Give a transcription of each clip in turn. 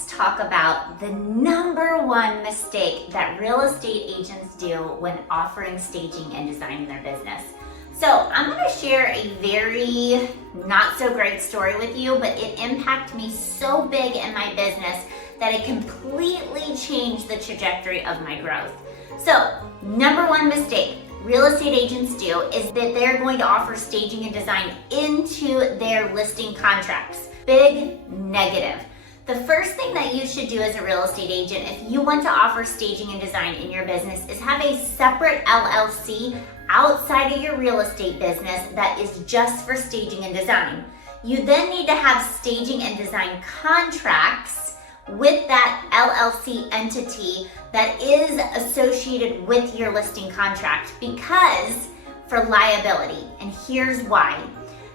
let's talk about the number one mistake that real estate agents do when offering staging and design in their business. So I'm going to share a very not so great story with you, but it impacted me so big in my business that it completely changed the trajectory of my growth. So number one mistake real estate agents do is that they're going to offer staging and design into their listing contracts. Big negative. The first thing that you should do as a real estate agent, if you want to offer staging and design in your business, is have a separate LLC outside of your real estate business that is just for staging and design. You then need to have staging and design contracts with that LLC entity that is associated with your listing contract, because for liability. And here's why.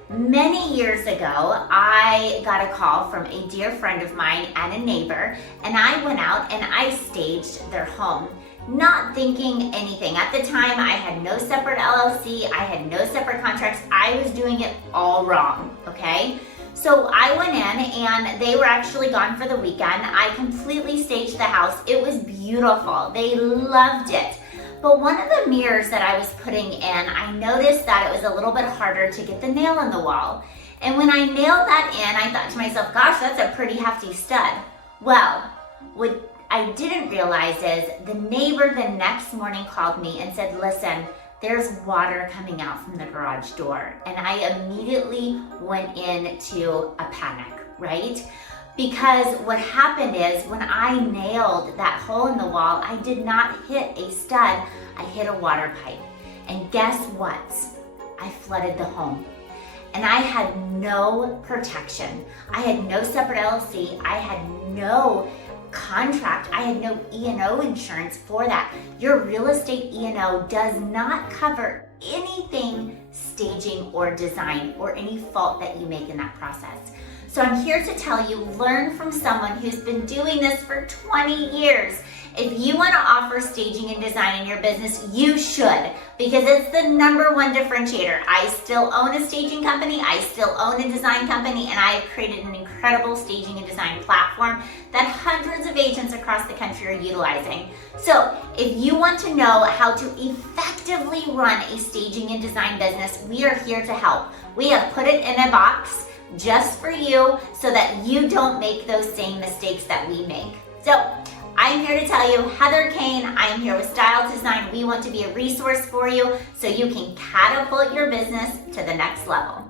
Many years ago, I got a call from a dear friend of mine and a neighbor, and I went out and I staged their home, not thinking anything. At the time, I had no separate LLC, I had no separate contracts, I was doing it all wrong, okay? So I went in and they were actually gone for the weekend. I completely staged the house. It was beautiful. They loved it. But one of the mirrors that I was putting in, I noticed that it was a little bit harder to get the nail in the wall. And when I nailed that in, I thought to myself, gosh, that's a pretty hefty stud. Well, what I didn't realize is the neighbor the next morning called me and said, listen, there's water coming out from the garage door. And I immediately went into a panic, right? Because what happened is when I nailed that hole in the wall, I did not hit a stud, I hit a water pipe. And guess what? I flooded the home. And I had no protection. I had no separate LLC. I had no contract. I had no E&O insurance for that. Your real estate E&O does not cover anything staging or design or any fault that you make in that process. So I'm here to tell you, learn from someone who's been doing this for 20 years. If you want to offer staging and design in your business, you should, because it's the number one differentiator. I still own a staging company, I still own a design company, and I have created an incredible staging and design platform that hundreds of agents across the country are utilizing. So if you want to know how to effectively run a staging and design business, we are here to help. We have put it in a box just for you so that you don't make those same mistakes that we make. So I'm here to tell you, Heather Caine, I am here with Style Design. We want to be a resource for you so you can catapult your business to the next level.